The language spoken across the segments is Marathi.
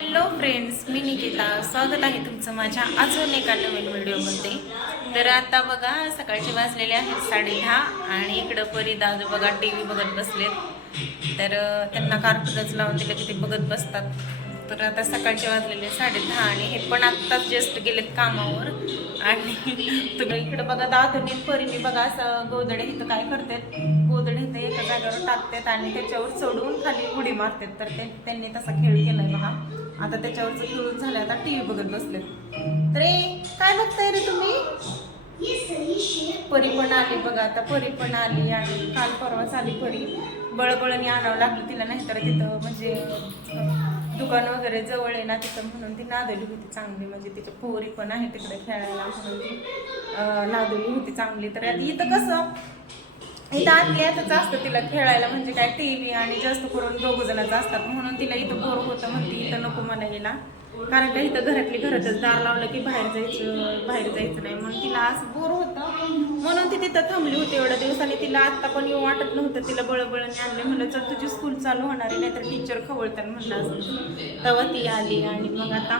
हॅलो फ्रेंड्स, मी निकिता. स्वागत आहे तुमचं माझ्या अजून एका नवीन व्हिडिओमध्ये. तर आता बघा सकाळचे वाजलेले आहेत 10:30 आणि इकडं परी दादू बघा TV बघत बसलेत. तर त्यांना कार्टूनच लावून दिलं की ते बघत बसतात. तर आता सकाळचे वाजलेले 10:30 आणि हे पण आत्ताच जस्ट गेलेत कामावर. आणि तुम्ही इकडं बघा दादूनी परीने बघा असं गोदडे इथं काय करतात, गोदडे इथं एका जागेवर टाकतात आणि त्याच्यावर चढून खाली उडी मारतात. तर त्यांनी तसा खेळ केलाय बघा. आता त्याच्यावरचं खेळून झालं, आता TV बघत बसले. रे काय बघताय रे तुम्ही? परी पण आली बघा, आता परी पण आली आणि काल परवाच आली परी. बळबळणी आणावं लागलं तिला, नाहीतर तिथं म्हणजे दुकान वगैरे जवळ आहे ना तिथं, म्हणून ती नादवली होती चांगली. म्हणजे तिच्या पोरी पण आहे तिकडे खेळायला, म्हणून ती नादवली होती चांगली. तर इथं कसं इथं आतल्यातच असतं तिला खेळायला, म्हणजे काय TV आणि जास्त करून 2 जणच असतात, म्हणून तिला इथं बोर होतं. म्हणते इथं नको मला यायला, कारण का इथं घरातच दार लावलं की बाहेर जायचं नाही, म्हणून तिला असं बोर होतं. म्हणून ती तिथं थांबली होती एवढ्या दिवसांनी. तिला आत्ता पण येऊ वाटत नव्हतं. तिला बळबळणी आणले, म्हणलं चल तुझी स्कूल चालू होणार आहे, नाहीतर टीचर खवळतात म्हणलं असं. तेव्हा ती आली आणि मग आता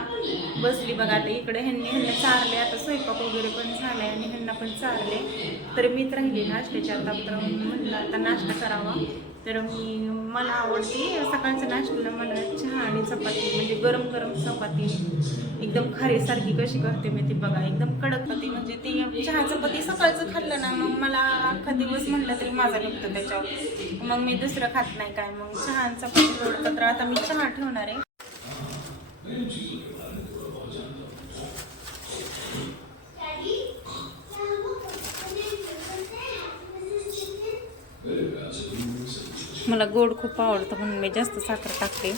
बसली बघा. आता इकडे ह्यांना चारले, आता स्वयंपाक वगैरे पण झालाय आणि ह्यांना पण चारले. तर मीच राहिली नाश्त्याच्या आता. तर म्हणलं आता नाश्ता करावा. तर मला आवडते सकाळच्या नाश्त्याला मला चहा आणि चपाती, म्हणजे गरम गरम चपाती एकदम खारीसारखी कशी करते मी ती बघा, एकदम कडक होती. म्हणजे ती चहा चपाती सकाळचं खाल्लं ना मग मला अख्खा दिवस म्हटलं तरी माझा निघतो त्याच्यावर. मग मी दुसरं खात नाही काय, मग चहा आणि चपाती आवडतं. तर आता मी चहा ठेवणार आहे. मला गोड खूप आवडतं म्हणून मी जास्त साखर टाकते.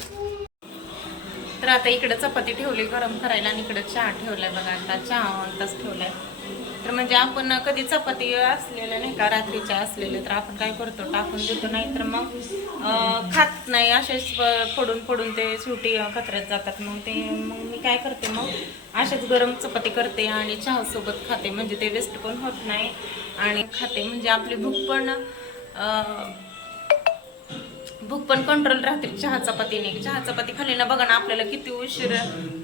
तर आता इकडे चपाती ठेवली गरम करायला आणि इकडे चहा ठेवलाय बघा. आता चहा तास ठेवलाय. तर म्हणजे आपण कधी चपाती असलेल्या नाही का, रात्रीच्या असलेल्या, तर आपण काय करतो टाकून देतो, नाही तर मग खात नाही, असेच पडून ते सुटी कचऱ्यात जातात. मग मी काय करते, मग असेच गरम चपाती करते आणि चहा सोबत खाते, म्हणजे ते वेस्ट पण होत नाही आणि खाते, म्हणजे आपली भूक पण कंट्रोल राहते चहा चपातीने. चहा चपाती खाल्ली ना बघा ना, आपल्याला किती उशीर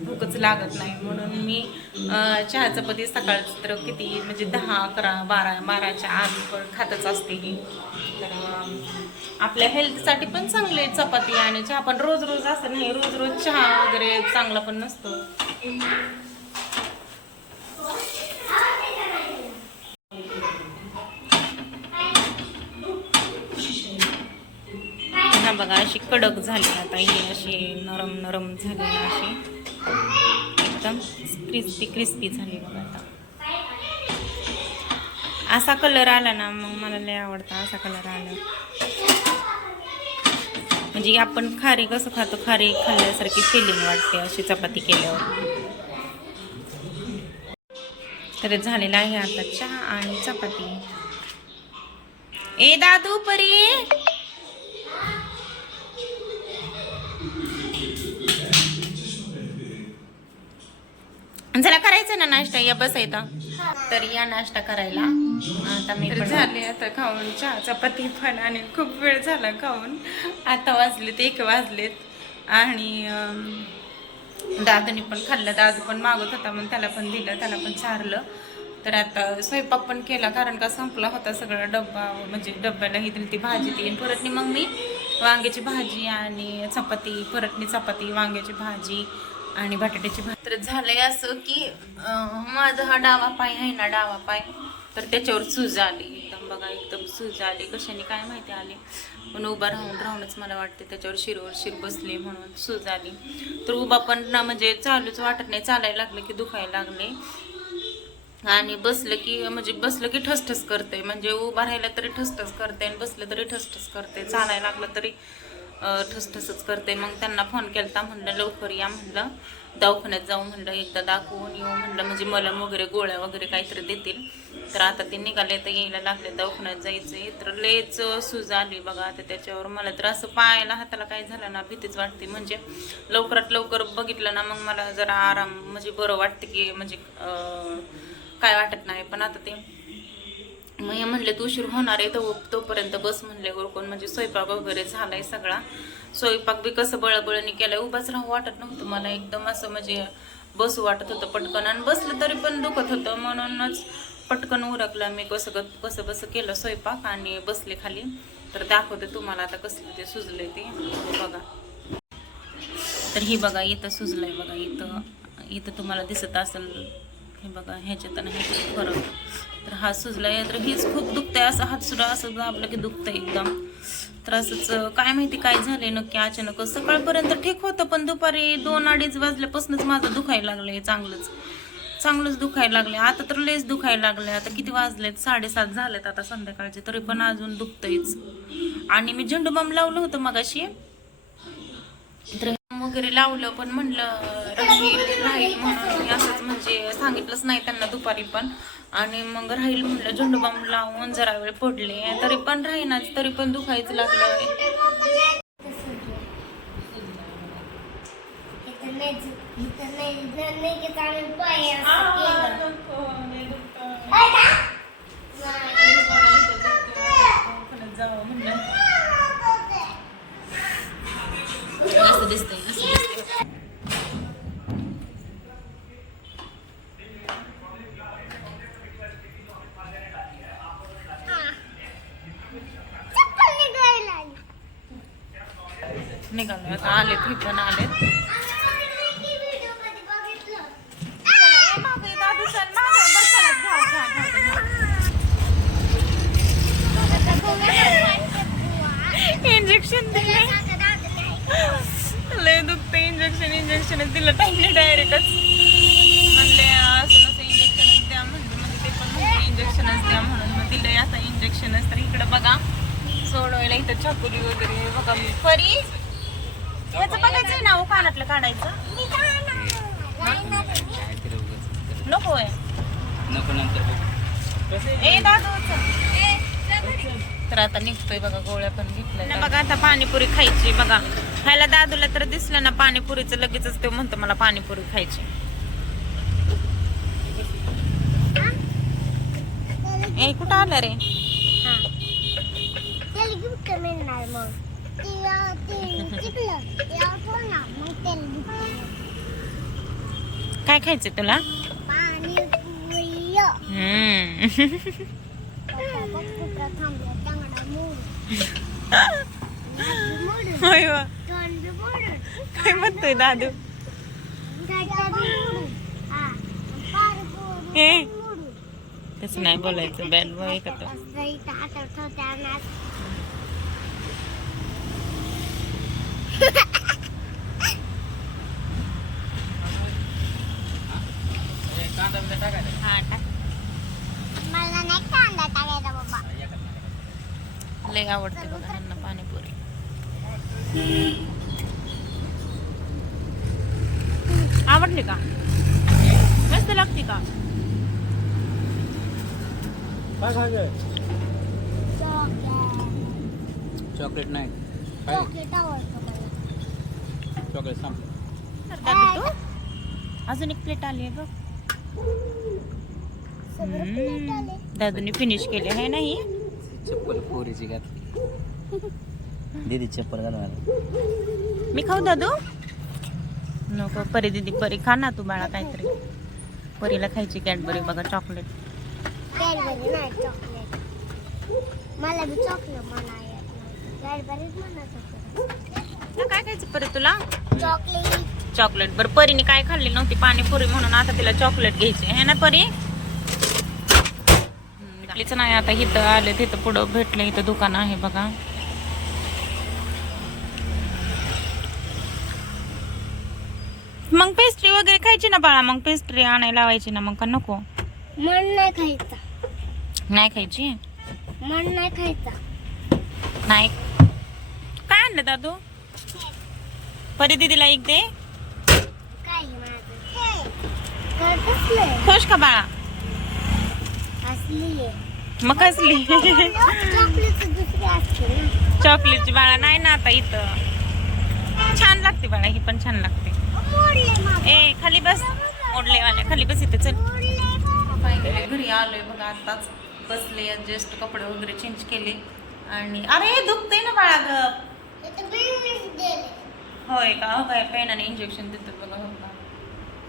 भूकच लागत नाही. म्हणून मी चहा चपाती सकाळच तर किती म्हणजे 10, 11, 12च्या आधी पण खातच असते ही. तर आपल्या हेल्थसाठी पण चांगली आहे चपाती आणि चहा. पण रोज रोज असं नाही, रोज रोज चहा वगैरे चांगला पण नसतो. बघा अशी कडक झाली, आता ही अशी नरम नरम झाली ना, अशी एकदम क्रिस्पी झाली बघा. आता असा कलर आला ना मग मला लय आवडतं. असा कलर आला म्हणजे आपण खारी कसं खातो, खारी खाल्ल्यासारखी फिलिंग वाटते अशी चपाती केल्यावर. तर झालेला आहे आता चहा आणि चपाती. ए दादू परी जरा करायचं ना नाश्ता, या बस येतं. तर या नाश्ता करायला. आता मी पण झाले आता खाऊन चहा चपाती पण, आणि खूप वेळ झाला खाऊन. आता वाजलेत 1 वाजलेत आणि दादूनी पण खाल्लं. दादू पण मागत होता, मग त्याला पण दिलं, त्याला पण चारलं. तर आता स्वयंपाक पण केला, कारण का संपला होता सगळा डब्बा. म्हणजे डब्याला ही दिली ती भाजी ती, परतनी मग मी वांग्याची भाजी आणि चपाती, परतनी चपाती, वांग्याची भाजी आणि बटाट्याची भाजी. तर झालंय असं की माझा हा डावा पाय आहे ना, डावा पाय, तर त्याच्यावर सूज आली एकदम बघा, एकदम सूज आली. कशाने काय माहिती आली, पण उभा राहूनच मला वाटते त्याच्यावर शिरवर शिर बसले म्हणून सूज आली. तर उभा पण ना म्हणजे चालूच वाटत नाही, चालायला लागले की दुखायला लागले आणि बसलं की ठसठस करते. म्हणजे उभा राहिलं तरी ठसठस करते आणि बसलं तरी ठसठस करते, चालायला लागलं तरी ठसठसच करते. मग त्यांना फोन केला, म्हणलं लवकर या, म्हणलं दवाखान्यात जाऊ, म्हणलं एकदा दाखवून येऊ, म्हणलं म्हणजे मलम वगैरे गोळ्या वगैरे काहीतरी देतील. तर आता ते निघाले, तर यायला लागले, दवाखान्यात जायचंय. तर लयच सूज आली बघा. आता त्याच्यावर मला तर असं पायाला हाताला काय झालं ना भीतीच वाटते. म्हणजे लवकरात लवकर बघितलं ना मग मला जरा आराम, म्हणजे बरं वाटतं की म्हणजे काय वाटत नाही. पण आता ते मग हे म्हणले तू उशीर होणार आहे तोपर्यंत बस म्हणले उरकून. म्हणजे स्वयंपाक वगैरे झालाय सगळा. स्वयंपाक बी कसं बळबळणी केलाय, उभाच राहू वाटत नव्हतं मला. एकदम असं म्हणजे बसू वाटत होतं पटकन, आणि बसलं तरी पण दुखत होतं. म्हणूनच पटकन उरकलं मी. कसं केलं स्वयंपाक आणि बसले खाली. तर दाखवते तुम्हाला आता कसलं ते सुजलंय ते बघा. तर ही बघा इथं सुजलंय बघा. इथं तुम्हाला दिसत असेल हे बघा, ह्याच्यात आणि ह्याच्यात फरक. तर हात सुजलाय, तर हीच खूप दुखतंय. असं हात सुद्धा असं दाबलं की दुखतंय एकदम. तर असंच काय माहिती काय झालंय नक्की अचानक. सकाळपर्यंत ठीक होतं, पण दुपारी 2-2:30 वाजल्यापासूनच माझं दुखायला लागलंय. चांगलंच दुखायला लागले. आता तर लयच दुखायला लागले. आता किती वाजलेत, 7:30 झालेत आता संध्याकाळचे, तरी पण अजून दुखतंयच. आणि मी झेंडूबाम लावलं होतं मगाशी, तर वगैरे लावलं, पण म्हणलं राहील म्हणून मी असंच म्हणजे सांगितलंच नाही त्यांना दुपारी पण. आणि मग राहील म्हणलं, झेंडूबाम लावून जरा वेळ पडले, तरी पण राहीनाच, तरी पण दुखायचं लागलं. असं दिसतंय. निघालो आता, आलेत ही पण आलेत. इंजेक्शन दिले, लय दुखते. इंजेक्शनच दिलं टाइमली डायरेक्टच. म्हणले असं नसं इंजेक्शनच द्या म्हणजे ते पण म्हणले इंजेक्शनच द्या म्हणून मग दिलंय आता इंजेक्शनच. तर इकडं बघा सोडवायला इथं छकुली वगैरे बघा. परी याचं बघायचंय ना, कानातलं काढायचं नको आहे. ए दादू, तर आता निघतोय बघा. गोळ्या पण घेतल्या बघा. आता पाणीपुरी खायची बघा. ह्याला दादूला तर दिसलं ना पाणीपुरीचं, लगेचच ते म्हणतो मला पाणीपुरी खायची. ए कुठं आलं रे? काय खायचं तुला? काय म्हणतोय दादू? तसं नाही बोलायचं, बॅड बॉय का तो. लय आवडते बघा ह्यांना पाणीपुरी. आवडली का? मस्त लागते का? चॉकलेट नाही, चॉकलेट संपलं. अजून एक प्लेट आली आहे बघ. दादूने फिनिश केली आहे. नाही चप्पल पोरीची घातली. दीदी चप्पल घालून मी खाऊ दादू? नको परी दीदी. परी खा ना तू बाळा काहीतरी. परीला खायची कॅडबरी बघा, चॉकलेट. कॅडबरी नाही, चॉकलेट. मला बी चॉकलेट म्हणाय कॅडबरीच म्हणत होते. काय खायचं परी तुला? चॉकलेट. चॉकलेट. बरं परीने काय खाल्ली नव्हती पाणीपुरी, म्हणून आता तिला चॉकलेट घ्यायची आहे ना परी? भेटलीच नाही. आता इथं आले, तिथं पुढं भेटलं. इथं दुकान आहे बघा. मग पेस्ट्री वगैरे खायची ना बाळा. मग पेस्ट्री आणायला लावायची ना. मग का नको? मन नाही खायचा. नाही खायची? मन नाही खायचा. नाही. काय आणलं दादू? परी दीदीला एक दे. काय माझं खुश का बाळा? असली मग कसली? चॉकलेट दुसरी असते ना. चॉकलेटची बाळा नाही ना आता इथं. छान लागते बाळा, ही पण छान लागते. ए खाली बस. ओढले वाल्या खाली बस इथे. चल घरी आलोय बघा आताच. बसले जस्ट कपडे वगैरे चेंज केले आणि अरे दुखते ना बाळा ग. होय का? हो काय पेनाने इंजेक्शन देतोय बघा. हो का?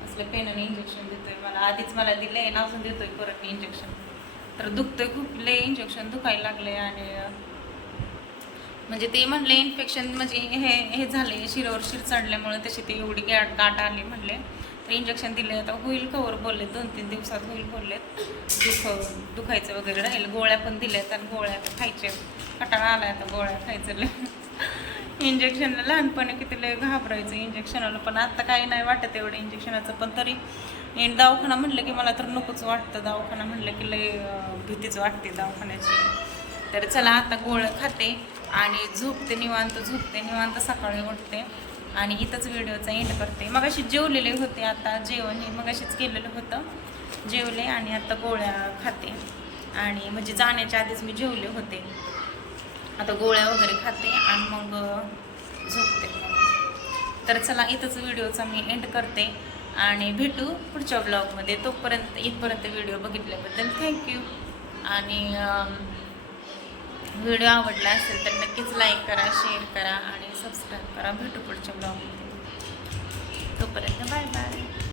असलं पेनाने इंजेक्शन देतोय मला. आधीच मला दिलंय ना अजून देतोय परत इंजेक्शन. तर दुखतंय खूप लय इंजेक्शन दुखायला लागले आणि म्हणजे ते म्हणले इन्फेक्शन म्हणजे हे झाले शिरावर शिर चढल्यामुळे त्याची ती एवढी गाठ आली म्हणले. तर इंजेक्शन दिले आता होईल कवर बोलले 2-3 दिवसात होईल बोललेत. दुखायचं वगैरे राहील. गोळ्या पण दिल्यात आणि गोळ्या आता खायच्या. कटाळा आलाय आता गोळ्या खायचं लय. इंजेक्शनला लहानपणी किती लय घाबरायचं इंजेक्शनाला पण आता काही नाही वाटत एवढं इंजेक्शनाचं. पण तरी दवाखाना म्हणलं की मला तर नकोच वाटतं. दवाखाना म्हणलं की लय भीतीच वाटते दवाखान्याची. तर चला आता गोळ्या खाते आणि झोपते निवांत सकाळी उठते आणि इथंच व्हिडिओचा एंड करते. मगाशी जेवलेले होते. आता जेवण हे मगाशीच केलेलं होतं. जेवले आणि आता गोळ्या खाते आणि म्हणजे जाण्याच्या आधीच मी जेवले होते. आता गोळ्या वगैरे खाते आणि मग झोपते. तर चला इथंच व्हिडिओचा मी एंड करते आणि भेटू पुढच्या ब्लॉगमध्ये. तोपर्यंत इथपर्यंत व्हिडिओ बघितल्याबद्दल थँक्यू. आणि व्हिडिओ आवडला असेल तर नक्कीच लाईक करा, शेअर करा आणि सबस्क्राईब करा. भेटू पुढच्या ब्लॉगमध्ये. तोपर्यंत बाय बाय.